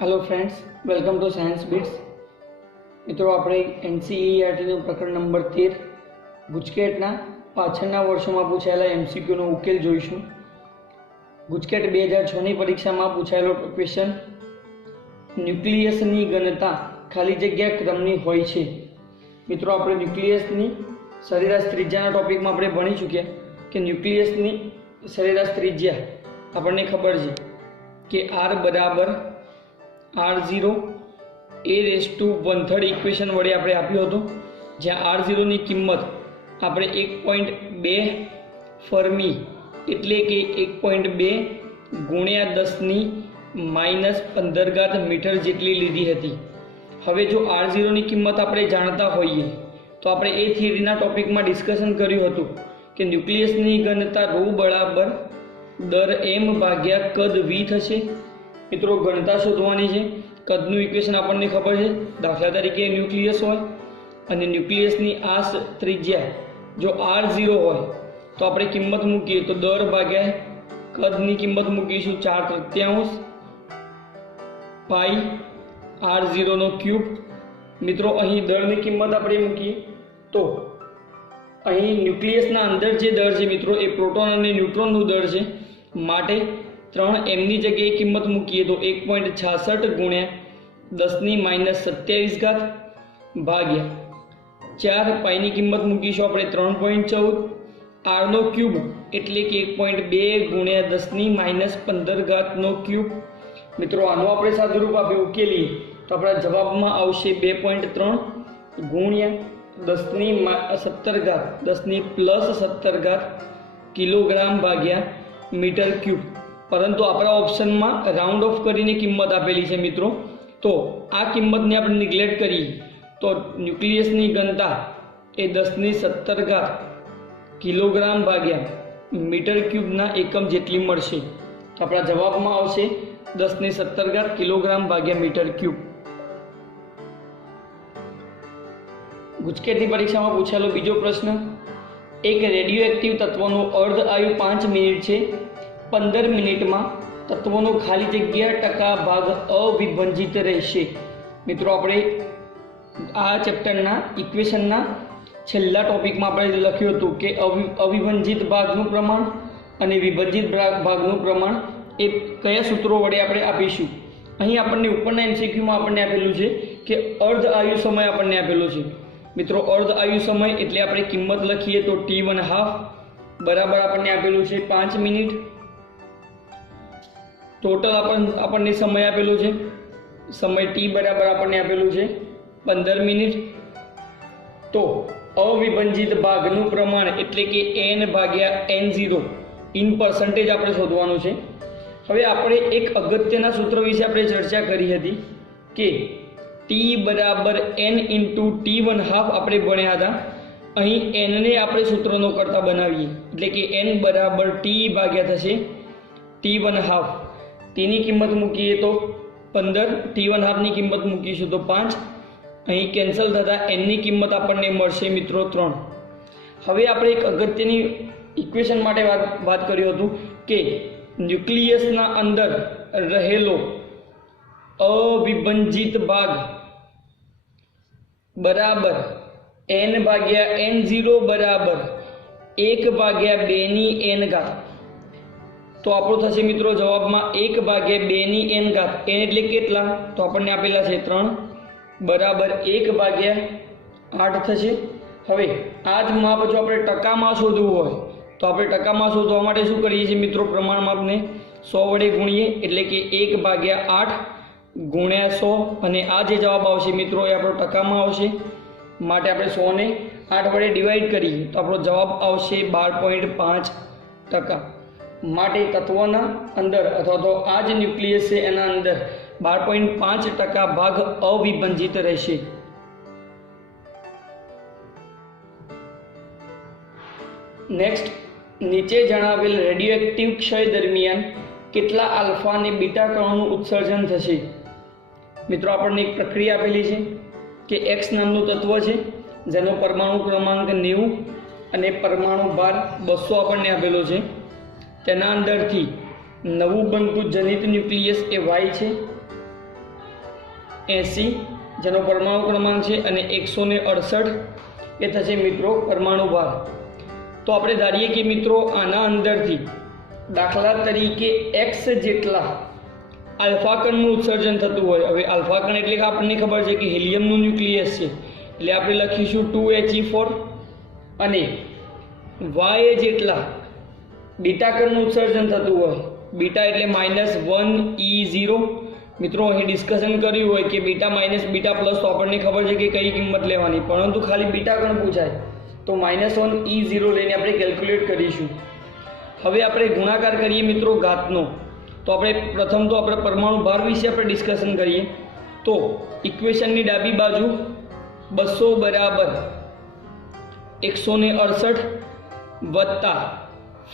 Hello friends, welcome to science bits. मित्रों, આપણે એનસીઈઆરટીનું પ્રકરણ નંબર 13 ગુજકેટના પાછળના વર્ષોમાં પૂછાયેલા એમસીક્યુનો ઉકેલ જોઈશું। ગુજકેટ 2006ની પરીક્ષામાં પૂછાયેલો ક્વેશ્ચન, ન્યુક્લિયસની ઘનતા ખાલી જગ્યા ક્રમની હોય છે। મિત્રો, આપણે ન્યુક્લિયસની સરેરાશ ત્રિજ્યાના ટોપિકમાં આપણે ભણી ચૂક્યા કે ન્યુક્લિયસની સરેરાશ ત્રિજ્યા આપણને ખબર છે કે r બરાબર r0 a rays two 1/3 equation વડે આપણે આપ્યું હતું, જ્યાં r0 ની કિંમત આપણે 1.2 ફર્મી એટલે કે 1.2 ગુણ્યા 10⁻15 મીટર જેટલી લીધી હતી। હવે જો r0 ની કિંમત આપણે જાણતા હોઈએ તો આપણે એ થિયરીના ટોપિકમાં ડિસ્કશન કર્યું હતું કે ન્યુક્લિયસની ઘનતા ρ બરાબર દર m ભાગ્યા કદ v થશે। મિત્રો, ઘનતા શોધવાની છે। કદનું ઇક્વેશન આપણને ખબર છે। દાખલા તરીકે ન્યુક્લિયસ હોય અને ન્યુક્લિયસની આ ત્રિજ્યા જો r0 હોય તો આપણે કિંમત મૂકીએ તો દર ભાગ્યા કદની કિંમત મૂકીશું 4/3 પાઈ r0 નો ક્યુબ। મિત્રો, અહીં દરની કિંમત આપણે મૂકીએ તો અહીં ન્યુક્લિયસના અંદર જે દર છે મિત્રો એ પ્રોટોન અને ન્યુટ્રોનનું દર છે, માટે 3m ની જગ્યાએ કિંમત મૂકીએ તો 1.66 ગુણ્યા 10⁻27 ભાગ્યા 4 પાઈની કિંમત મૂકીશું આપણે 3.14 r નો ક્યુબ એટલે કે 1.2 ગુણ્યા 10⁻15 નો ક્યુબ। મિત્રો, આનો આપણે સાદુરૂપ આપણે ઉકેલીએ તો આપણા જવાબમાં આવશે 2.3 ગુણ્યા 10⁻17 કિલોગ્રામ ભાગ્યા મીટર ક્યુબ। પરંતુ આપણા ઓપ્શનમાં રાઉન્ડ ઓફ કરીને કિંમત આપેલી છે મિત્રો, તો આ કિંમતને આપણે નિગ્લેક્ટ કરીએ તો ન્યુક્લિયસની ઘનતા એ 10⁻17 કિલોગ્રામ ભાગ્યા મીટર ક્યુબના એકમ જેટલી મળશે। તો આપણા જવાબમાં આવશે 10⁻17 કિલોગ્રામ ભાગ્યા મીટર ક્યુબ। ગુજકેટની પરીક્ષામાં પૂછાયેલો બીજો પ્રશ્ન, એક રેડિયોએક્ટિવ તત્વનો અર્ધ આયુ 5 મિનિટ છે। 15 મિનિટમાં તત્વનો ખાલી જગ્યા ટકા ભાગ અવિભાજિત રહેશે। મિત્રો, આપણે આ ચેપ્ટરના ઇક્વેશનના છેલ્લા ટોપિકમાં આપણે લખ્યું હતું કે અવિભાજિત ભાગનું પ્રમાણ અને વિભાજિત ભાગનું પ્રમાણ એ કયા સૂત્રો વડે આપણે આપીશું। અહીં આપણને ઉપરના એમસીક્યુમાં આપણને આપેલું છે કે અર્ધ આયુ સમય આપણને આપેલો છે। મિત્રો, અર્ધ આયુ સમય એટલે આપણે કિંમત લખીએ તો t1/2 બરાબર આપણને આપેલું છે 5 મિનિટ। ટોટલ આપણને સમય આપેલો છે, સમય t બરાબર આપણને આપેલું છે 15 મિનિટ। તો અવિભાજિત ભાગનું પ્રમાણ એટલે કે n/n0 ઇન પર્સન્ટેજ આપણે શોધવાનું છે। હવે આપણે એક અગત્યના સૂત્ર વિશે આપણે ચર્ચા કરી હતી કે t બરાબર n ઇન્ટુ t1/2 આપણે ભણ્યા હતા। અહીં n ને આપણે સૂત્રનો કરતા બનાવીએ એટલે કે n બરાબર t ભાગ્યા થશે t1/2। તેની કિંમત મૂકીએ તો 15, t1/2 ની કિંમત મૂકીશું તો 5, અહીં કેન્સલ થતાં n ની કિંમત આપણને મળશે મિત્રો 3। હવે આપણે એક અગત્યની ઇક્વેશન માટે વાત કર્યું હતું કે ન્યુક્લિયસના અંદર રહેલો અવિભાજિત ભાગ બરાબર n/n0 બરાબર 1/2 તો આપણો થશે મિત્રો જવાબમાં 1/2 n એટલે કેટલા? તો આપણને આપેલા છે 3 બરાબર 1/8 થશે। હવે આ જ માપ જો આપણે ટકામાં શોધવું હોય તો આપણે ટકામાં શોધવા માટે શું કરીએ છીએ મિત્રો, પ્રમાણ માપને 100 વડે ગુણીએ એટલે કે 1/8 ગુણ્યા 100 અને આ જે જવાબ આવશે મિત્રો એ આપણો ટકામાં આવશે, માટે આપણે 100 ને 8 વડે ડિવાઈડ કરીએ તો આપણો જવાબ આવશે 12.5%। માટે તત્વના અંદર અથવા તો આ જે ન્યુક્લિયસ છે એના અંદર 12.5% ભાગ અવિભાજિત રહેશે। નેક્સ્ટ, નીચે જણાવેલ રેડિયોએક્ટિવ ક્ષય દરમિયાન કેટલા આલ્ફા અને બીટા કણોનું ઉત્સર્જન થશે। મિત્રો, આપણને એક પ્રક્રિયા આપેલી છે કે x નામનું તત્વ છે જેનો પરમાણુ ક્રમાંક 90 અને પરમાણુ ભાર 200 આપણને આપેલો છે। તેના અંદરથી નવું બનતું જનિત ન્યુક્લિયસ એ Y છે 80 જેનો પરમાણુ ક્રમાંક છે અને 168 એ થશે મિત્રો પરમાણુ ભાર. તો આપણે ધારીએ કે મિત્રો આના અંદરથી દાખલા તરીકે x જેટલા આલ્ફા કણનું ઉત્સર્જન થતું હોય. હવે આલ્ફા કણ એટલે કે આપણને ખબર છે કે હિલિયમનું ન્યુક્લિયસ છે, એટલે આપણે લખીશું 2He4 અને y જેટલા બીટા કણનું ઉત્સર્જન થતું હોય. બીટા એટલે -1E0. મિત્રો અહીં ડિસ્કશન કર્યું હોય કે બીટા માઇનસ બીટા પ્લસ, તો આપણને ખબર છે કે કઈ કિંમત લેવાની, પરંતુ ખાલી બીટા કણ પૂછાય તો -1E0 લઈને આપણે કેલ્ક્યુલેટ કરીશું. હવે આપણે ગુણાકાર કરીએ મિત્રો ઘાતનો. તો આપણે પ્રથમ તો આપણે પરમાણુ ભાર વિશે આપણે ડિસ્કશન કરીએ. તો ઇક્વેશનની ડાબી બાજુ 200 બરાબર 168 વત્તા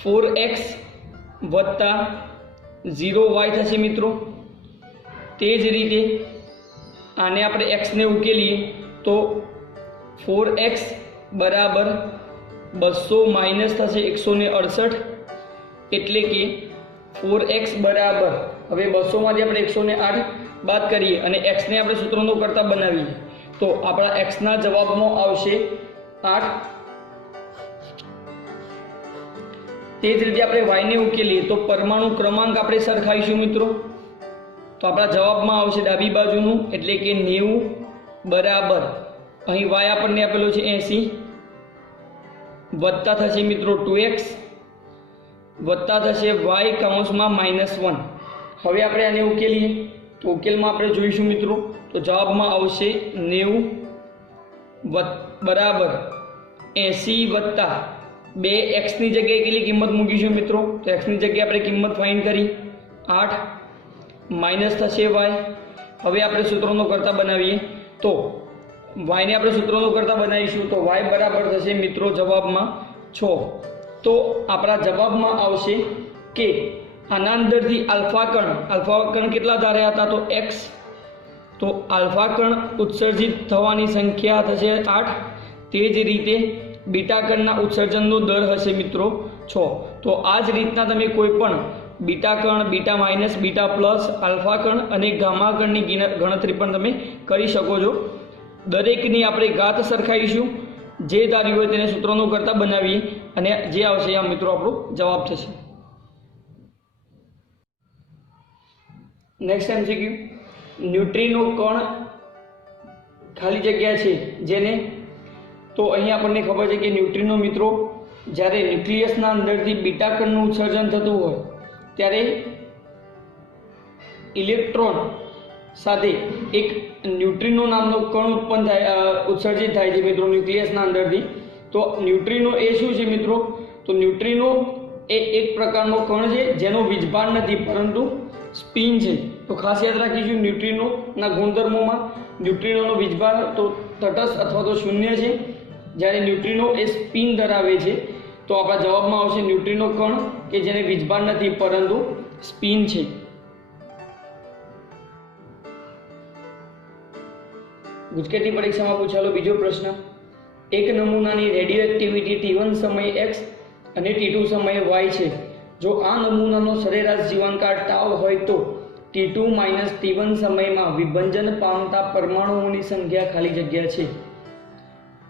4x વત્તા 0y થશે મિત્રો. તે જ રીતે આને આપણે x ને ઉકેલીએ તો 4x બરાબર 200 માઇનસ થશે 168, એટલે કે 4x બરાબર, હવે 200માંથી આપણે 108 બાદ કરીએ અને x ને આપણે સૂત્રનો કરતા બનાવીએ તો આપણા x ના જવાબમાં આવશે 8. તે જ રીતે આપણે y ને ઉકેલીએ તો પરમાણુ ક્રમાંક આપણે સરખાઈશું મિત્રો. તો આપણા જવાબમાં આવશે ડાબી બાજુનું એટલે કે 90 બરાબર, અહીં y આપણને આપેલો છે 80 વત્તા થશે મિત્રો 2x વત્તા થશે y કૌંસમાં -1. હવે આપણે આને ઉકેલીએ તો ઉકેલમાં આપણે જોઈશું મિત્રો. તો જવાબમાં આવશે 90 બરાબર 80 વત્તા 2x ની જગ્યાએ કેટલી કિંમત મૂકીશું મિત્રો? તો x ની જગ્યાએ આપણે કિંમત ફાઇન્ડ કરી 8 માઇનસ થશે y. હવે આપણે સૂત્રોનો કરતા બનાવીએ તો y ને આપણે સૂત્રોનો કરતા બનાવીશું તો y બરાબર થશે મિત્રો જવાબમાં 6. તો આપણા જવાબમાં આવશે કે આના અંદરથી આલ્ફા કણ કેટલા ધાર્યા હતા? તો x. તો આલ્ફા કણ ઉત્સર્જિત થવાની સંખ્યા થશે 8. તે જ રીતે બીટા કણના ઉત્સર્જનનો દર હશે મિત્રો 6. તો આ જ રીતના તમે કોઈ પણ બીટા કણ, beta minus, beta plus, alpha કણ અને ગામા કણની ગણતરી પણ તમે કરી શકો છો. દરેકની આપણે ઘાત સરખાઈશું, જે ધાર્યું હોય તેને સૂત્રોનો કરતા બનાવીએ અને જે આવશે આ મિત્રો આપણો જવાબ થશે. નેક્સ્ટ MCQ, ન્યુટ્રિનો કણ ખાલી જગ્યા છે જેને, તો અહીં આપણને ખબર છે કે ન્યુટ્રિનો મિત્રો જ્યારે ન્યુક્લિયસના અંદરથી બીટા કણનું ઉત્સર્જન થતું હોય ત્યારે ઇલેક્ટ્રોન સાથે એક ન્યુટ્રિનો નામનો કણ ઉત્સર્જિત થાય છે મિત્રો ન્યુક્લિયસના અંદરથી. તો ન્યુટ્રિનો એ શું છે મિત્રો? તો ન્યુટ્રિનો એ એક પ્રકારનો કણ છે જેનો વીજભાર નથી પરંતુ સ્પિન છે. તો ખાસ યાદ રાખીશું ન્યુટ્રિનોના ગુણધર્મોમાં ન્યુટ્રિનોનો વીજભાર તો તટસ્થ અથવા તો શૂન્ય છે, જ્યારે ન્યુટ્રિનો એ સ્પિન ધરાવે છે. તો આપણા જવાબમાં આવશે ન્યુટ્રિનો કણ કે જેને વીજભાર નથી પરંતુ સ્પિન છે. ગુજકેટની પરીક્ષામાં પૂછાયેલો બીજો પ્રશ્ન, એક નમૂનાની રેડિયો એક્ટિવિટી T1 સમયે x અને T2 સમયે y છે. જો આ નમૂનાનો સરેરાશ જીવનકાળ τ હોય તો T2 - T1 સમયમાં વિભંજન પામતા પરમાણુઓની સંખ્યા ખાલી જગ્યા છે.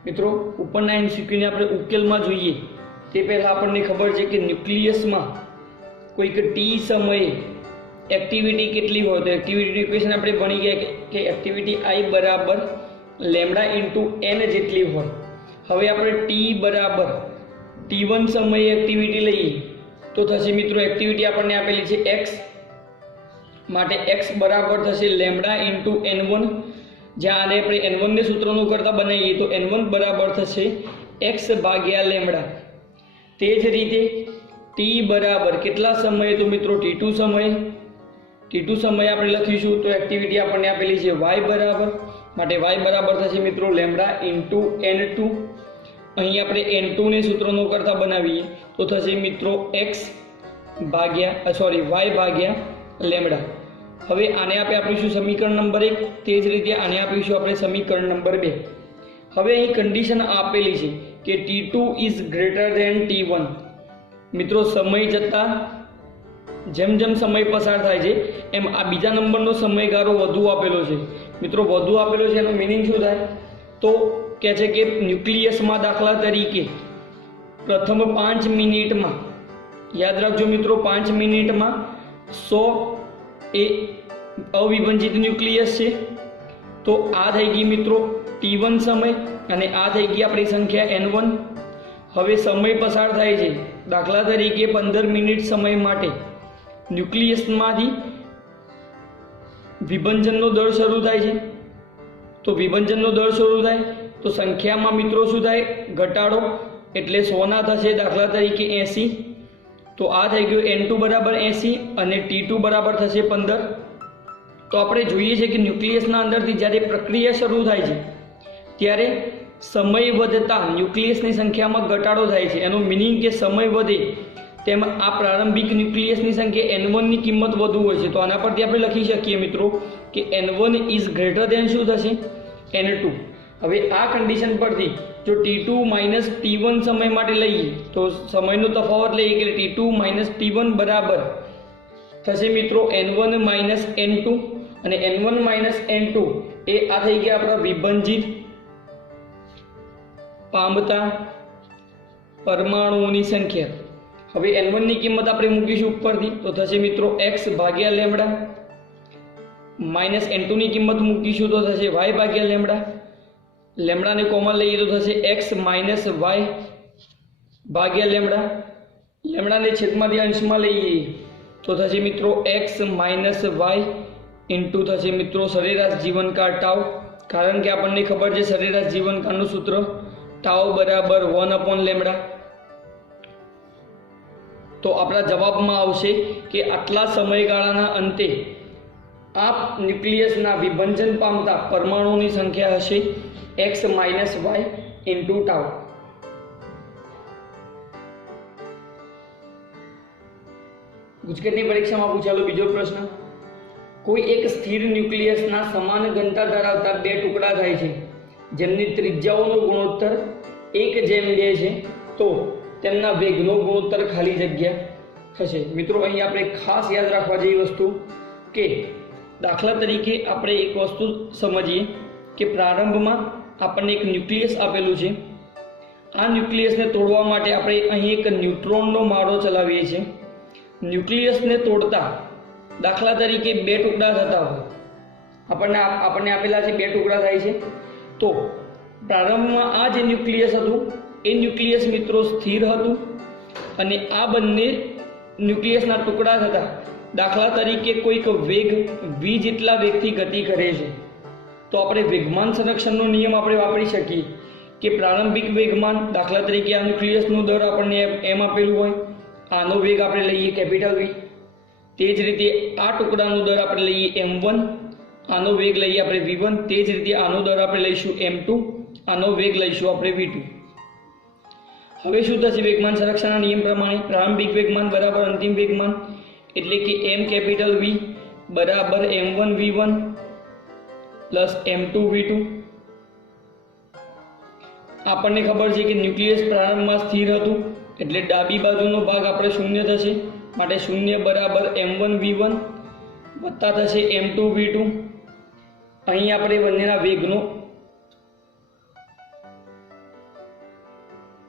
મિત્રો ઉપરના MCQને આપણે ઉકેલમાં જોઈએ તે પહેલાં આપણને ખબર છે કે ન્યુક્લિયસમાં કોઈક t સમયે એક્ટિવિટી કેટલી હોય તો એક્ટિવિટીનું ઇક્વેશન આપણે ભણી ગયા કે એક્ટિવિટી I બરાબર લેમ્ડા ઇન્ટુ n જેટલી હોય. હવે આપણે t બરાબર T1 સમયે એક્ટિવિટી લઈએ તો થશે મિત્રો એક્ટિવિટી આપણને આપેલી છે x, માટે x બરાબર થશે લેમ્ડા ઇન્ટુ n1, જ્યાં આને આપણે n1 ને સૂત્રનું કરતા બનાવીએ તો n1 બરાબર થશે x ભાગ્યા લેમ્ડા. તે જ રીતે t બરાબર કેટલા સમયે? તો મિત્રો T2 સમયે આપણે લખીશું તો એક્ટિવિટી આપણને આપેલી છે y બરાબર, માટે y બરાબર થશે મિત્રો લેમ્ડા ઇન્ટુ n2. અહીં આપણે n2 ને સૂત્રનો કરતા બનાવીએ તો થશે મિત્રો y ભાગ્યા લેમ્ડા. હવે આને આપણે આપીશું સમીકરણ નંબર 1, તે જ રીતે આને આપીશું આપણે સમીકરણ નંબર 2. હવે અહીં કન્ડિશન આપેલી છે કે T2 is greater than T1. મિત્રો સમય જતાં જેમ જેમ સમય પસાર થાય છે એમ આ બીજા નંબરનો સમયગાળો વધુ આપેલો છે, મિત્રો વધુ આપેલો છે એનો મિનિંગ શું થાય? તો કહે છે કે ન્યુક્લિયસમાં દાખલા તરીકે પ્રથમ 5 મિનિટમાં, યાદ રાખજો મિત્રો, 5 મિનિટમાં 100 એ અવિભાજિત ન્યુક્લિયસ છે. તો આ થઈ ગઈ મિત્રો T1 સમય અને આ થઈ ગઈ આપણી સંખ્યા N1. હવે સમય પસાર થાય છે. દાખલા તરીકે 15 મિનિટ સમય માટે ન્યુક્લિયસમાંથી વિભંજનનો દર શરૂ થાય છે. તો વિભંજનનો દર શરૂ થાય તો સંખ્યામાં મિત્રો શું થાય? ઘટાડો, એટલે 100 ના થશે દાખલા તરીકે 80. તો આ થઈ ગયું N2 બરાબર 80 અને T2 બરાબર થશે 15. તો આપણે જોઈએ છે કે ન્યુક્લિયસના અંદરથી જ્યારે પ્રક્રિયા શરૂ થાય છે ત્યારે સમય વધતા ન્યુક્લિયસની સંખ્યામાં ઘટાડો થાય છે. એનો મિનિંગ કે સમય વધે તેમ આ પ્રારંભિક ન્યુક્લિયસની સંખ્યા N1 ની કિંમત વધુ હોય છે. તો આના પરથી આપણે લખી શકીએ મિત્રો કે N1 ઇઝ ગ્રેટર દેન શું થશે? N2. હવે આ કન્ડિશન પરથી જો T2 માઇનસ T1 સમય માટે લઈએ તો સમયનો તફાવત લઈએ કે T2 માઇનસ T1 બરાબર થશે મિત્રો N1 માઇનસ N2 અને N1 માઇનસ N2 એ આ થઈ ગયા આપણા વિભંજિત પામતા પરમાણુઓની સંખ્યા. હવે N1 ની કિંમત આપણે મૂકીશું ઉપરથી તો થશે મિત્રો x ભાગ્યા લેમ્ડા, માઇનસ N2 ની કિંમત મૂકીશું તો થશે y ભાગ્યા લેમ્ડા, લેમ્ડાને કોમન લઈએ તો થશે x માઇનસ y ભાગ્યા લેમ્ડા, લેમ્ડાને છેદમાંથી અંશમાં લઈએ તો થશે મિત્રો x માઇનસ y ઇન્ટુ થશે મિત્રો સરેરાશ જીવનકાળ ટાઉ. કારણ કે આપણને ખબર છે સરેરાશ જીવનકાળનું સૂત્ર ટાઉ બરાબર 1/λ. તો આપણા જવાબમાં આવશે કે આટલા સમયગાળાના અંતે આ ન્યુક્લિયસના વિભંજન પામતા પરમાણુની સંખ્યા હશે x minus y into tau. ગુજકેટની પરીક્ષામાં પૂછાયેલો બીજો પ્રશ્ન, કોઈ એક સ્થિર ન્યુક્લિયસના સમાન ઘનતા ધરાવતા બે ટુકડા થાય છે જેમની ત્રિજ્યાઓનો ગુણોત્તર 1:2 છે, તો તેમના વેગનો ગુણોત્તર ખાલી જગ્યા થશે. મિત્રો અહીં આપણે ખાસ યાદ રાખવા જેવી વસ્તુ કે દાખલા તરીકે આપણે એક વસ્તુ સમજીએ કે પ્રારંભમાં આપણને એક ન્યુક્લિયસ આપેલું છે. આ ન્યુક્લિયસને તોડવા માટે આપણે અહીં એક ન્યુટ્રોનનો માળો ચલાવીએ છીએ. ન્યુક્લિયસને તોડતા દાખલા તરીકે બે ટુકડા થતા હોય, આપણને આપેલા છે બે ટુકડા થાય છે. તો પ્રારંભમાં આ જે ન્યુક્લિયસ હતું એ ન્યુક્લિયસ મિત્રો સ્થિર હતું અને આ બંને ન્યુક્લિયસના ટુકડા થતા દાખલા તરીકે કોઈક વેગ v જેટલા વેગથી ગતિ કરે છે. તો આપણે વેગમાન સંરક્ષણનો નિયમ આપણે વાપરી શકીએ કે પ્રારંભિક વેગમાન દાખલા તરીકે આ ન્યુક્લિયસનો દર આપણને m આપેલું હોય, આનો વેગ આપણે લઈએ કેપિટલ V. તે જ રીતે આ ટુકડાનો દર આપણે લઈએ m1, આનો વેગ લઈએ આપણે v1. તે જ રીતે આનો દર આપણે લઈશું m2, આનો વેગ લઈશું આપણે v2. હવે શું થશે? વેગમાન સંરક્ષણના નિયમ પ્રમાણે પ્રારંભિક વેગમાન બરાબર અંતિમ વેગમાન, એટલે કે m કેપિટલ V બરાબર m1 v1 plus m2 v2. આપણને ખબર છે કે ન્યુક્લિયસ પ્રારંભમાં સ્થિર હતું એટલે ડાબી બાજુનો ભાગ આપણે શૂન્ય થશે, માટે 0 બરાબર m1 v1 વત્તા થશે m2 v2. અહીં આપણે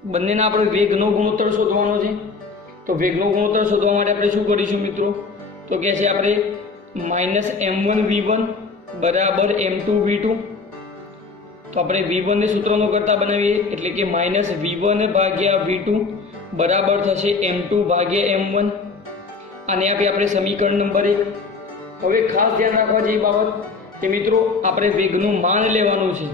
બંનેના આપણે વેગનો ગુણોત્તર શોધવાનો છે. તો વેગનો ગુણોત્તર શોધવા માટે આપણે શું કરીશું મિત્રો? તો કહે છે આપણે માઇનસ m1 v1 બરાબર m2 v2. તો આપણે v1 ને સૂત્રનો કરતા બનાવીએ એટલે કે માઇનસ v1 ભાગ્યા v2 બરાબર થશે m2 ભાગ્યા m1. આને આપી આપણે સમીકરણ નંબર 1. હવે ખાસ ધ્યાન રાખવા જેવી બાબત કે મિત્રો આપણે વેગનું માન લેવાનું છે.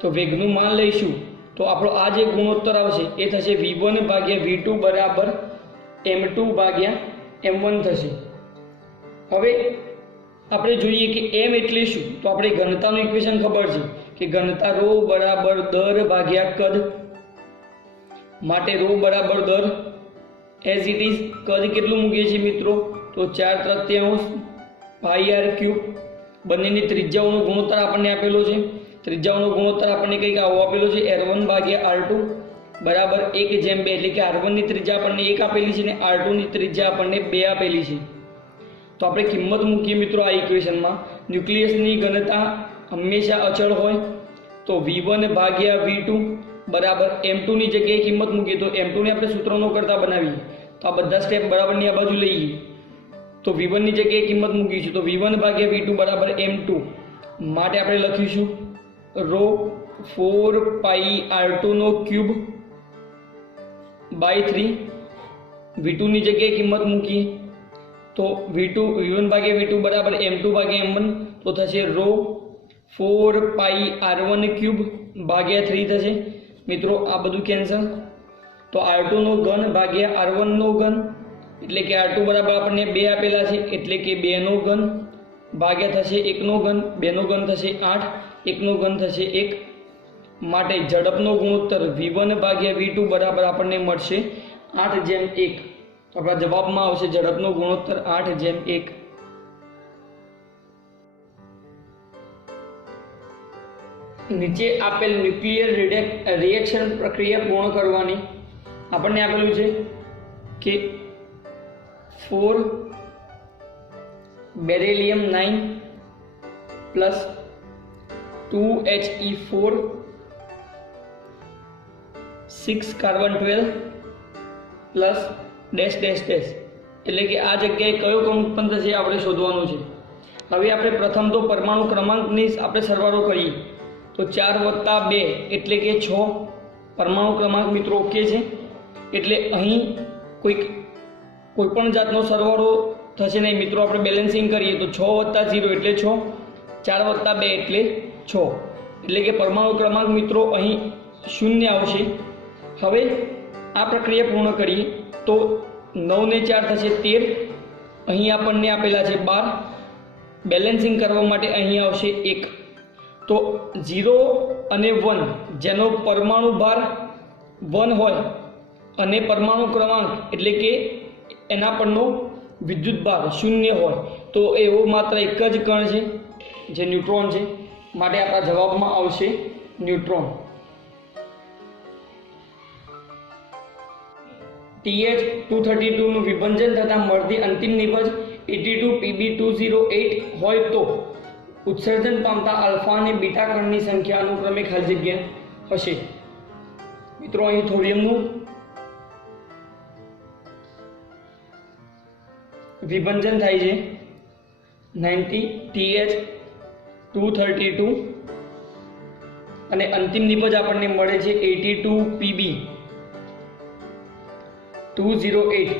તો વેગનું માન લઈશું તો આપણો આ જે ગુણોત્તર આવશે એ થશે v1 ભાગ્યા v2 બરાબર m2 ભાગ્યા m1 થશે. હવે આપણે જોઈએ કે m એટલે શું? તો આપણે ઘનતાનું ઇક્વેશન ખબર છે કે ઘનતા ρ બરાબર દર ભાગ્યા કદ, માટે ρ બરાબર દર એઝ ઇટ ઇઝ. કદ કેટલું મૂકીએ છીએ મિત્રો? તો 4/3 પાઈ r ક્યુબ. બંનેની ત્રિજ્યાઓનો ગુણોત્તર આપણને આપેલો છે. ત્રિજ્યાઓનો ગુણોત્તર આપણને કંઈક આવો આપેલો છે r1 ભાગ્યા r2 બરાબર 1:2, એટલે કે r1 ની ત્રિજ્યા આપણને 1 આપેલી છે અને r2 ની ત્રિજ્યા આપણને 2 આપેલી છે. તો આપણે કિંમત મૂકીએ મિત્રો આ ઇક્વેશનમાં. ન્યુક્લિયસની ઘનતા હંમેશા અચળ હોય તો V1 ભાગ્યા V2 બરાબર M2 ની જગ્યાએ કિંમત મૂકીએ તો M2 ને આપણે સૂત્રનો કરતા બનાવીએ તો આ બધા સ્ટેપ બરાબરની આ બાજુ લઈએ તો V1 ની જગ્યાએ કિંમત મૂકીશું તો V1 ભાગ્યા V2 બરાબર M2 માટે આપણે લખીશું રો 4 પાઈ R2 નો ક્યુબ બાય 3 V2 ની જગ્યાએ કિંમત મૂકીએ તો V1 ભાગ્યા V2 બરાબર M2 ભાગ્યા M1 તો થશે રો 4 પાઈ R1 ક્યુબ ભાગ્યા 3 થશે મિત્રો આ બધું કેન્સલ તો R2 નો ઘન ભાગ્યા R1 નો ઘન એટલે કે R2 બરાબર આપણને 2 આપેલા છે એટલે કે 2 નો ઘન ભાગ્યા થશે 1 નો ઘન 2 નો ઘન થશે 8 1 નો ઘન થશે 1 માટે ઝડપનો ગુણોત્તર V1 ભાગ્યા V2 બરાબર આપણને મળશે 8:1 તો આપણા જવાબમાં આવશે ઝડપનો ગુણોત્તર 8:1 નીચે આપેલ ન્યુક્લિયર રિએક્શન પ્રક્રિયા પૂર્ણ કરવાની આપણને આપેલું છે કે 4 beryllium 9 plus 2He4 6 carbon 12 plus dash dash dash એટલે કે આ જગ્યાએ કયો કણ ઉત્પન્ન થશે આપણે શોધવાનું છે હવે આપણે પ્રથમ તો પરમાણુ ક્રમાંકની આપણે સરવાળો કરીએ તો 4 + 2 એટલે કે 6 પરમાણુ ક્રમાંક મિત્રો ઓકે છે એટલે અહીં કોઈ પણ જાતનો સરવાળો થશે નહીં મિત્રો આપણે બેલેન્સિંગ કરીએ તો 6 + 0 એટલે 6 4 + 2 એટલે 6 એટલે કે પરમાણુ ક્રમાંક મિત્રો અહીં 0 આવશે હવે આ પ્રક્રિયા પૂર્ણ કરીએ તો 9 ને 4 થશે 13 અહીં આપણને આપેલા છે 12 બેલેન્સિંગ કરવા માટે અહીં આવશે 1 તો 0 અને 1 જેનો પરમાણુ ભાર 1 હોય અને પરમાણુ ક્રમાંક એટલે કે એના પરનો વિદ્યુત ભાર 0 હોય તો એવો માત્ર એક જ કણ છે જે ન્યુટ્રોન છે માટે આપણા જવાબમાં આવશે ન્યુટ્રોન TH232 નું વિભંજન થતાં મળતી અંતિમ નિપજ 82Pb208 હોય તો ઉત્સર્જન પામતા આલ્ફા અને બીટા કણની સંખ્યા અનુક્રમે ખાલી જગ્યા હશે મિત્રો અહીં થોરિયમનું વિભંજન થાય છે 90TH232 અને અંતિમ નિપજ આપણને મળે છે 82Pb208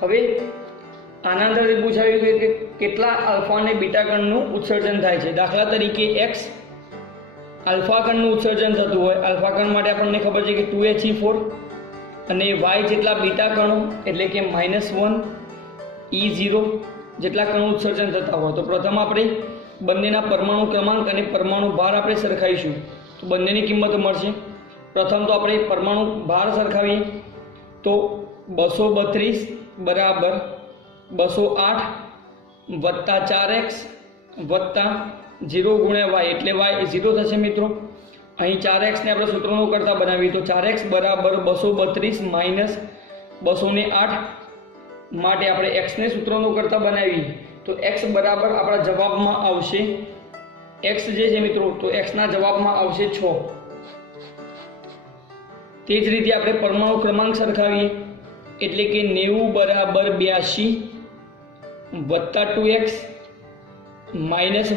હવે આના અંદર પૂછાયું કે કેટલા આલ્ફા અને બીટા કણનું ઉત્સર્જન થાય છે દાખલા તરીકે x આલ્ફા કણનું ઉત્સર્જન થતું હોય આલ્ફા કણ માટે આપણને ખબર છે કે 2He4 અને y જેટલા બીટા કણો એટલે કે -1 E0 જેટલા કણો ઉત્સર્જન થતા હોય તો પ્રથમ આપણે બંનેના પરમાણુ ક્રમાંક અને પરમાણુ ભાર આપણે સરખાઈશું તો બંનેની કિંમત મળશે પ્રથમ તો આપણે પરમાણુ ભાર સરખાવીએ તો 232 બરાબર 208 વત્તા 4x વત્તા 0 ગુણ્યા y એટલે y 0 થશે મિત્રો અહીં 4x ને આપણે સૂત્રનો કરતા બનાવીએ તો 4x બરાબર 232 માઇનસ 208 માટે આપણે x ને સૂત્રનો કરતા બનાવીએ તો x બરાબર આપણા જવાબમાં આવશે x જે છે મિત્રો તો x ના જવાબમાં આવશે 6 તે જ રીતે આપણે પરમાણુ ક્રમાંક સરખાવીએ એટલે કે 90 બરાબર 82 વત્તા 2x માઇનસ y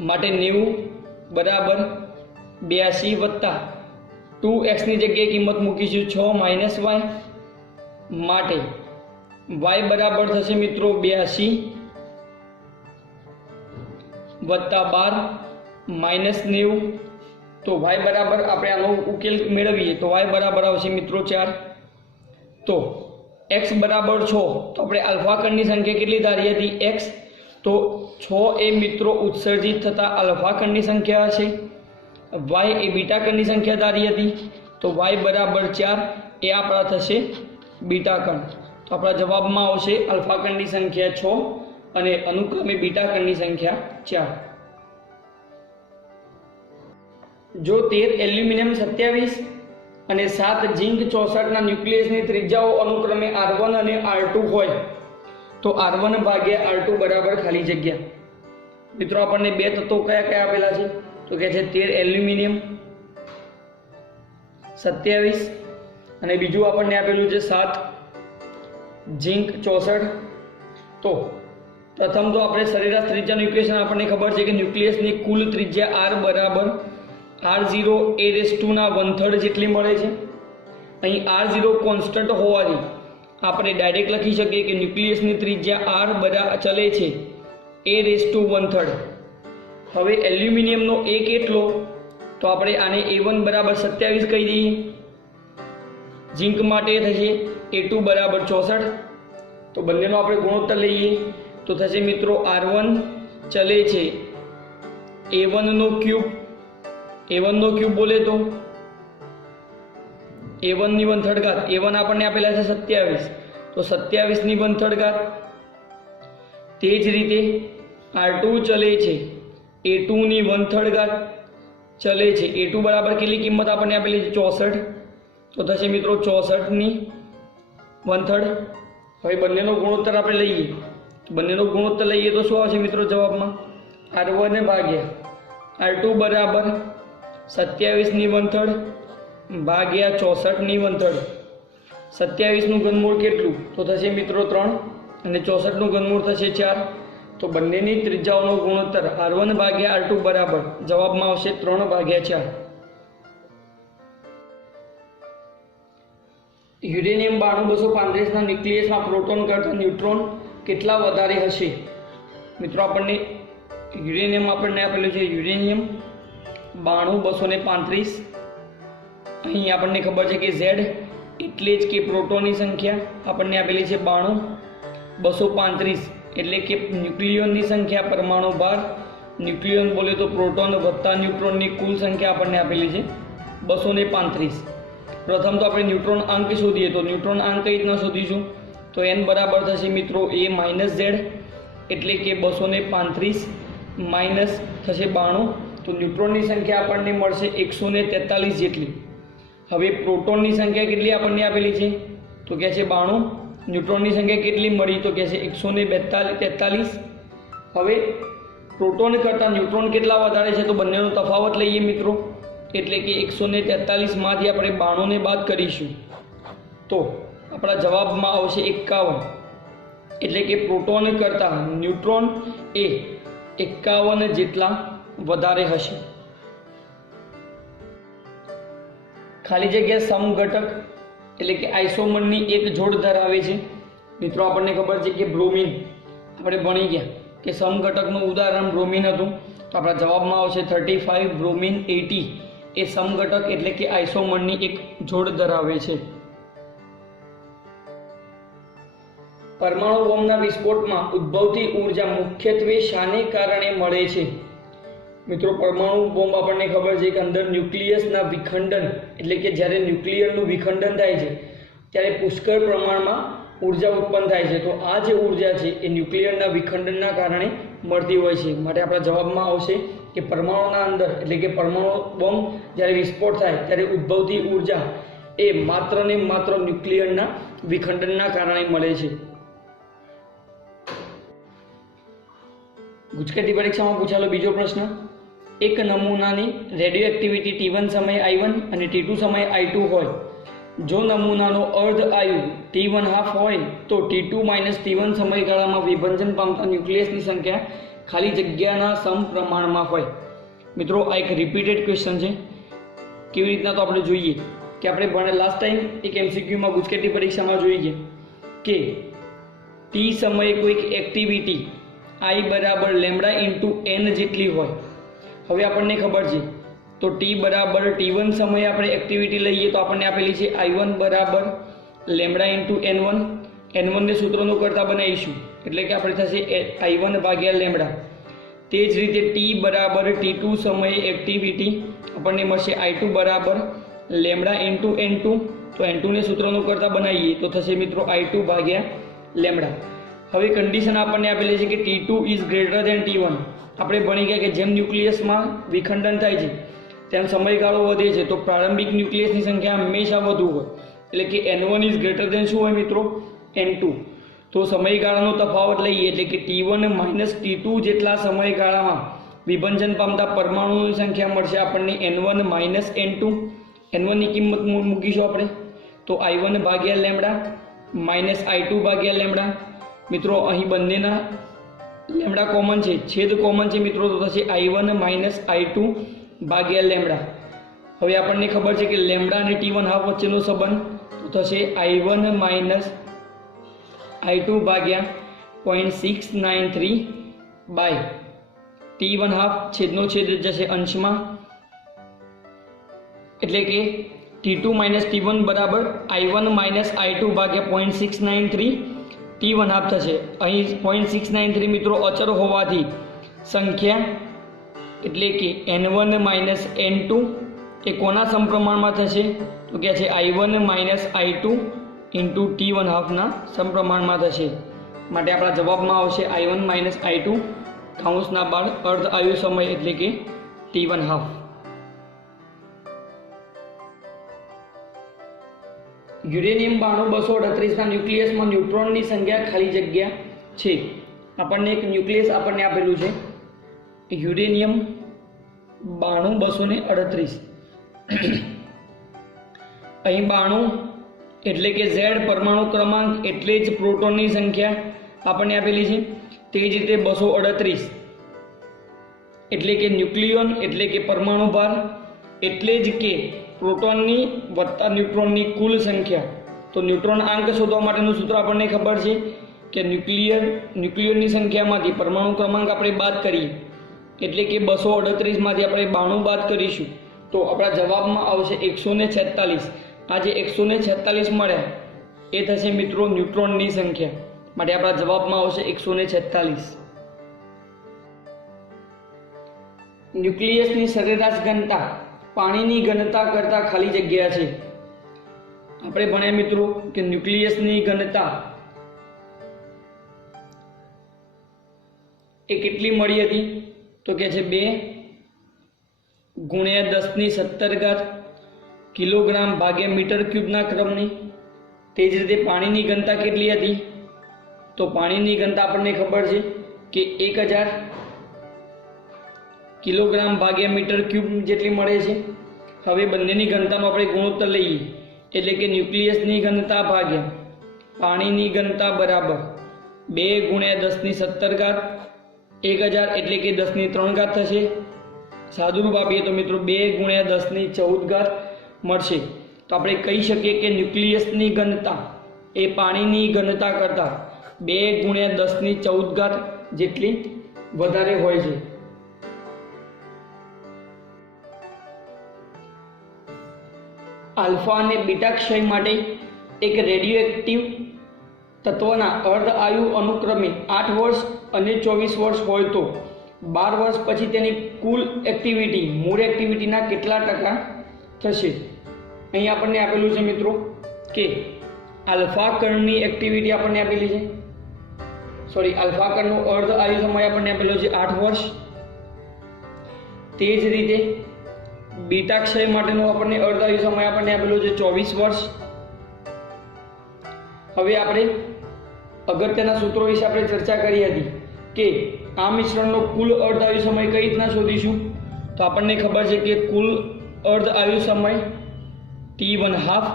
માટે 90 બરાબર 82 વત્તા 2x ની જગ્યાએ કિંમત મૂકીશું 6 માઇનસ y માટે y બરાબર થશે મિત્રો 82 વત્તા 12 માઇનસ 90 તો y બરાબર આપણે આનો ઉકેલ મેળવીએ તો y બરાબર આવશે મિત્રો 4 તો x બરાબર 6 તો આપણે આલ્ફા કણની સંખ્યા કેટલી ધારી હતી x તો 6 એ મિત્રો ઉત્સર્જિત થતા આલ્ફા કણની સંખ્યા હશે y એ બીટા કણની સંખ્યા ધારી હતી તો y બરાબર 4 એ આપણા થશે બીટા કણ તો આપણા જવાબમાં આવશે આલ્ફા કણની સંખ્યા 6 અને અનુક્રમે બીટા કણની સંખ્યા 4 જો 13 એલ્યુમિનિયમ 27 અને 7 ઝિંક 64 ના ન્યુક્લિયસની ત્રિજ્યાઓ અનુક્રમે R1 અને R2 હોય તો R1 ભાગ્યા R2 બરાબર ખાલી જગ્યા મિત્રો આપણને બે તત્વો કયા કયા આપેલા છે? તો કે છે 13 એલ્યુમિનિયમ 27 અને બીજું આપણને આપેલું છે 7 ઝીંક 64. તો પ્રથમ તો આપણે સરેરાશ ત્રિજ્યાનું ઇક્વેશન આપણને ખબર છે કે ન્યુક્લિયસની કુલ ત્રિજ્યા r બરાબર r0 a⁻1/3 જેટલી મળે છે. અહીં r0 કોન્સ્ટન્ટ હોવાથી આપણે ડાયરેક્ટ લખી શકીએ કે ન્યુક્લિયસની ત્રિજ્યા r બરાબર ચલે છે a⁻1/3. હવે એલ્યુમિનિયમનો a કેટલો? તો આપણે આને a1 બરાબર 27 કહી દઈએ. ઝીંક માટે થશે a2 બરાબર 64. તો બંનેનો આપણે ગુણોત્તર લઈએ તો થશે મિત્રો r1 ચલે છે a1 નો ક્યુબ. a1 નો ક્યુબ બોલે તો a1 ની 1/3 ઘાત. a1 આપણને આપેલા છે 27, તો 27 ની 1/3 ઘાત. તે જ રીતે r2 ચલે છે a2 ની 1/3 ઘાત ચલે છે. a2 બરાબર કેટલી કિંમત આપણને આપેલી છે? 64. તો થશે મિત્રો 64 ની 1/3. હવે બંનેનો ગુણોત્તર આપણે લઈએ તો બંનેનો ગુણોત્તર લઈએ તો શું આવશે મિત્રો જવાબમાં? r1 ભાગ્યા r2 બરાબર 27 ની 1/3 ભાગ્યા 64 ની 1/3. 27 નું ઘનમૂળ કેટલું? તો થશે મિત્રો 3 અને 64 નું ઘનમૂળ થશે 4. તો બંનેની ત્રિજ્યાઓનો ગુણોત્તર r1 ભાગ્યા r2 બરાબર જવાબમાં આવશે 3/4. યુરેનિયમ 92235 ના ન્યુક્લિયસમાં પ્રોટોન કરતાં ન્યુટ્રોન કેટલા વધારે હશે? મિત્રો આપણને યુરેનિયમ આપેલું છે યુરેનિયમ 92235. અહીં આપણને ખબર છે કે Z એટલે જ કે પ્રોટોનની સંખ્યા આપણને આપેલી છે 92235 એટલે કે ન્યુક્લિયોનની સંખ્યા પરમાણુ ભાર. ન્યુક્લિયોન બોલે તો પ્રોટોન વત્તા ન્યુટ્રોનની કુલ સંખ્યા આપણને આપેલી છે 235. પ્રથમ તો આપણે ન્યુટ્રોન અંક શોધીએ તો ન્યુટ્રોન અંક કઈ રીતના શોધીશું? તો n બરાબર થશે મિત્રો a માઇનસ z એટલે કે 235 માઇનસ થશે 92. તો ન્યુટ્રોનની સંખ્યા આપણને મળશે 143 જેટલી. હવે પ્રોટોનની સંખ્યા કેટલી આપણને આપેલી છે? તો કહે છે 92. ન્યુટ્રોનની સંખ્યા કેટલી મળી? તો કહે છે 143. હવે પ્રોટોન કરતાં ન્યુટ્રોન કેટલા વધારે છે? તો બંનેનો તફાવત લઈએ મિત્રો, એટલે કે 143 માંથી આપણે 92 ને બાદ કરીશું તો આપણા જવાબમાં આવશે 51. એટલે કે પ્રોટોન કરતાં ન્યુટ્રોન એ 51 જેટલા વધારે હશે. ખાલી જગ્યા સમઘટક એટલે કે આઇસોમરની એક જોડ ધરાવે છે. મિત્રો આપણને ખબર છે કે બ્રોમિન આપણે ભણી ગયા કે સમઘટકનું ઉદાહરણ બ્રોમિન હતું. તો આપણા જવાબમાં આવશે 35 બ્રોમિન 80 એ સમઘટક એટલે કે આઇસોમરની એક જોડ ધરાવે છે. પરમાણુ બોમ્બના વિસ્ફોટમાં ઉદ્ભવતી ઉર્જા મુખ્યત્વે શાને કારણે મળે છે? મિત્રો પરમાણુ બોમ્બ આપણને ખબર છે કે અંદર ન્યુક્લિયસના વિખંડન એટલે કે જ્યારે ન્યુક્લિયરનું વિખંડન થાય છે ત્યારે પુષ્કળ પ્રમાણમાં ઉર્જા ઉત્પન્ન થાય છે. તો આ જે ઉર્જા છે એ ન્યુક્લિયરના વિખંડનના કારણે મળતી હોય છે. માટે આપણા જવાબમાં આવશે કે પરમાણુના અંદર એટલે કે પરમાણુ બોમ્બ જ્યારે વિસ્ફોટ થાય ત્યારે ઉદ્ભવતી ઉર્જા એ માત્ર ને માત્ર ન્યુક્લિયરના વિખંડનના કારણે મળે છે. ગુજકેટી પરીક્ષામાં પૂછાયેલો બીજો પ્રશ્ન, એક નમૂનાની રેડિયો એક્ટિવિટી T1 સમયે I1 અને T2 સમયે I2 હોય. જો નમૂનાનો અર્ધ આયુ T1/2 હોય તો T2 - T1 સમયગાળામાં વિભંજન પામતા ન્યુક્લિયસની સંખ્યા ખાલી જગ્યાના સમપ્રમાણમાં હોય. મિત્રો આ એક રિપીટેડ ક્વેશ્ચન છે. કેવી રીતના તો આપણે જોઈએ કે આપણે ભણે લાસ્ટ ટાઈમ એક MCQમાં ગુજકેટી પરીક્ષામાં જોઈ ગયા કે T સમયે કોઈક એક્ટિવિટી I બરાબર લેમ્ડા ઇન્ટુ n જેટલી હોય. હવે આપણને ખબર છે તો T બરાબર T1 સમયે આપણે એક્ટિવિટી લઈએ તો આપણને આપેલી છે I1 બરાબર લેમ્ડા ઇન્ટુ n1. n1 ને સૂત્રનો કરતા બનાવીશું એટલે કે આપણે થશે I1 ભાગ્યા લેમ્ડા. તે જ રીતે T બરાબર T2 સમયે એક્ટિવિટી આપણને મળશે I2 બરાબર લેમ્ડા ઇન્ટુ n2. તો n2 ને સૂત્રનો કરતા બનાવીએ તો થશે મિત્રો I2 ભાગ્યા લેમ્ડા. હવે કન્ડિશન આપણને આપેલી છે કે T2 is greater than T1. આપણે ભણી ગયા કે જેમ ન્યુક્લિયસમાં વિખંડન થાય છે તેમ સમયગાળો વધે છે તો પ્રારંભિક ન્યુક્લિયસની સંખ્યા હંમેશા વધુ હોય એટલે કે n1 ઇઝ ગ્રેટર ધેન શું હોય મિત્રો? n2. તો તો સમયગાળાનો તફાવત લઈએ એટલે કે T1 - T2 જેટલા સમયગાળામાં વિભંજન પામતા પરમાણુઓની સંખ્યા મળશે આપણને N1 - N2. N1 ની કિંમત મૂકીશું આપણે તો I1 ભાગ્યા લેમ્ડા માઇનસ I2 ભાગ્યા લેમ્ડા. મિત્રો અહીં બંનેના લેમ્ડા કોમન છે, છેદ કોમન છે મિત્રો, તો થશે I1 - I2 ભાગ્યા લેમ્ડા. હવે આપણને ખબર છે કે લેમ્ડા અને T1 હાફ વચ્ચેનો સંબંધ, તો થશે I1 - I2 ભાગ્યા 0.693 બાય T1 હાફ છેદનો છેદ જશે અંશમાં, એટલે કે T2 - T1 બરાબર I1 - I2 ભાગ્યા 0.693 T1 હાફ થશે. અહીં 0.693 મિત્રો અચળ હોવાથી સંખ્યા એટલે કે N1 - N2 એ કોના સમપ્રમાણમાં થશે તો કે છે I1 - I2 ઇન્ટુ T1 હાફના સમપ્રમાણમાં થશે. માટે આપણા જવાબમાં આવશે I1 - I2 કૌંસના બાદ અર્ધ આયુ સમય એટલે કે T1 હાફ. યુરેનિયમ 9238ના ન્યુક્લિયસમાં ન્યુટ્રોનની સંખ્યા ખાલી જગ્યા છે. આપણને એક ન્યુક્લિયસ આપણને આપેલું છે યુરેનિયમ 92238. અહીં 92 એટલે કે Z પરમાણુ ક્રમાંક એટલે જ પ્રોટોનની સંખ્યા આપણને આપેલી છે. તે જ રીતે 238 એટલે કે ન્યુક્લિયોન એટલે કે પરમાણુ ભાર, એટલે જ કે પ્રોટોનની વત્તા ન્યુટ્રોનની કુલ સંખ્યા. તો ન્યુટ્રોન આંક શોધવા માટેનું સૂત્ર આપણને ખબર છે કે ન્યુક્લિયનની સંખ્યામાંથી પરમાણુ ક્રમાંક આપણે બાદ કરીએ એટલે કે 238 માંથી આપણે 92 બાદ કરીશું તો આપણા જવાબમાં આવશે 146. આ જે 146 મળ્યા એ થશે મિત્રો ન્યુટ્રોનની સંખ્યા. માટે આપણા જવાબમાં આવશે 146. ન્યુક્લિયસની સરેરાશ ઘનતા પાણીની ઘનતા કરતાં ખાલી જગ્યા છે. આપણે ભણ્યા મિત્રો કે ન્યુક્લિયસની ઘનતા એ કેટલી મળી હતી તો કે છે 2 × 10⁻17 કિલોગ્રામ ભાગ્યા મીટર ક્યુબના ક્રમની. તે જ રીતે પાણીની ઘનતા કેટલી હતી તો પાણીની ઘનતા આપણને ખબર છે કે 1000 કિલોગ્રામ ભાગ્યા મીટર ક્યુબ જેટલી મળે છે. હવે બંનેની ઘનતાનો આપણે ગુણોત્તર લઈએ એટલે કે ન્યુક્લિયસની ઘનતા ભાગ્યા પાણીની ઘનતા બરાબર 2 × 10⁻17 1000 એટલે કે 10⁻3 થશે. સાદુરૂપ આપીએ તો મિત્રો 2 × 10⁻14 મળશે. તો આપણે કહી શકીએ કે ન્યુક્લિયસની ઘનતા એ પાણીની ઘનતા કરતાં 2 × 10⁻14 જેટલી વધારે હોય છે. આલ્ફા અને બીટા ક્ષય માટે એક રેડિયોએક્ટિવ તત્વના અર્ધ આયુ અનુક્રમે 8 વર્ષ અને 24 વર્ષ હોય તો 12 વર્ષ પછી તેની કુલ એક્ટિવિટી મૂળ એક્ટિવિટીના કેટલા ટકા થશે. અહીં આપણને આપેલું છે મિત્રો કે આલ્ફા કણની એક્ટિવિટી આપણને આપેલી છે, આલ્ફા કણનો અર્ધ આયુ સમય આપણને આપેલો છે 8 વર્ષ. તે જ રીતે બીટા ક્ષય માટેનો આપણને અર્ધ આયુ સમય આપણને આપેલો છે 24 વર્ષ. હવે આપણે અગત્યના સૂત્રો વિશે આપણે ચર્ચા કરી હતી કે આ મિશ્રણનો કુલ અર્ધ આયુ સમય કઈ રીતના શોધીશું તો આપણને ખબર છે કે કુલ અર્ધ આયુ સમય T1 હાફ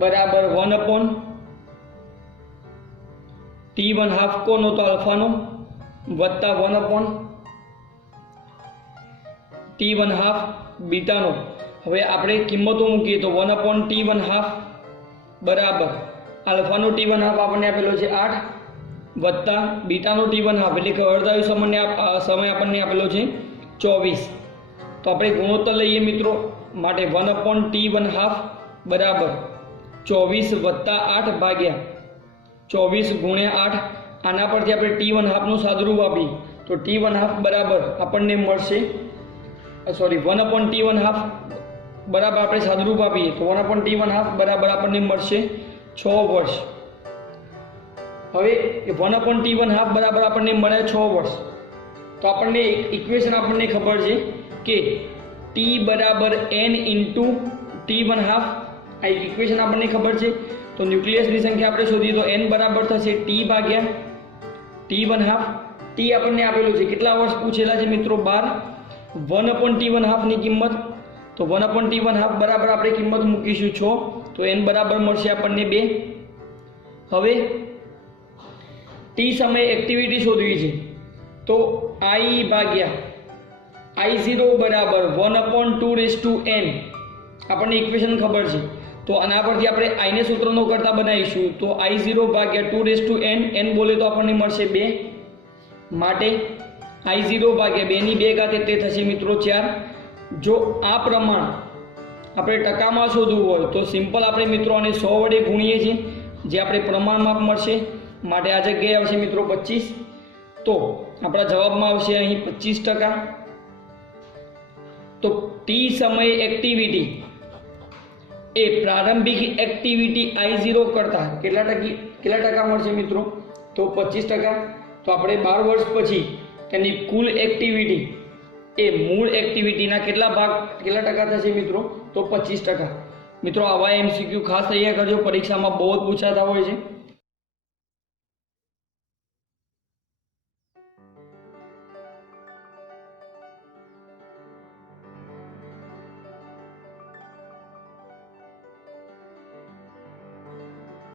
બરાબર 1/T1 હાફ કોનો તો આલ્ફાનો વત્તા 1/T1 હાફ બીટાનો. હવે આપણે કિંમતો મૂકીએ તો 1/T1 હાફ બરાબર આલ્ફાનો T1 હાફ આપણને આપેલો છે 8 વત્તા બીટાનો T1 હાફ એટલે કે અર્ધ આયુ સમય આપણને આપેલો છે 24. તો આપણે ગુણોત્તર લઈએ મિત્રો. માટે 1/T1 હાફ બરાબર 24 વત્તા 8 ભાગ્યા 24 × 8. આના પરથી આપણે T1 હાફનું સાદુરૂપ આપીએ તો T1 હાફ બરાબર આપણને મળશે 1/T1 હાફ બરાબર આપણે સાદુરૂપ આપીએ તો 1/T1 હાફ બરાબર આપણને મળશે 6 વર્ષ. હવે 1/T1 હાફ બરાબર આપણને મળે 6 વર્ષ. તો આપણને ઇક્વેશન આપણને ખબર છે કે T બરાબર N × T1 હાફ. આ એક ઇક્વેશન આપણને ખબર છે. તો ન્યુક્લિયસની સંખ્યા આપણે શોધીએ તો n બરાબર થશે t ભાગ્યા t1/2. t આપણને આપેલું છે, કેટલા વર્ષ પૂછેલા છે મિત્રો? 12. 1/t1/2 ની કિંમત, તો 1/t1/2 બરાબર આપણે કિંમત મૂકીશું 6, તો n બરાબર મળશે આપણને 2. હવે t સમયે એક્ટિવિટી શોધવી છે, તો I ભાગ્યા I0 બરાબર 1/2n આપણને ઇક્વેશન ખબર છે. તો આના પરથી આપણે I ને સૂત્રનો કરતા બનાવીશું, તો I0 ભાગ્યા 2n, n બોલે તો આપણને મળશે 2. માટે I0 ભાગ્યા 2 ની 2 ઘાત એટલે થશે મિત્રો 4. જો આ પ્રમાણ આપણે ટકામાં શોધવું હોય તો સિમ્પલ આપણે મિત્રો આને 100 વડે ગુણીએ છીએ, જે આપણે પ્રમાણમાં મળશે. માટે આ જગ્યાએ આવશે મિત્રો 25. તો આપણા જવાબમાં આવશે અહીં 25%. તો t સમયે એક્ટિવિટી એ પ્રારંભિક એક્ટિવિટી I0 કરતાં કેટલા ટકા મળશે મિત્રો? તો 25%. તો આપણે 12 વર્ષ પછી તેની કુલ એક્ટિવિટી એ મૂળ એક્ટિવિટીના કેટલા ટકા થશે મિત્રો? તો 25%. મિત્રો આવા MCQ ખાસ તૈયાર કરજો, પરીક્ષામાં બહુ જ પૂછાતા હોય છે.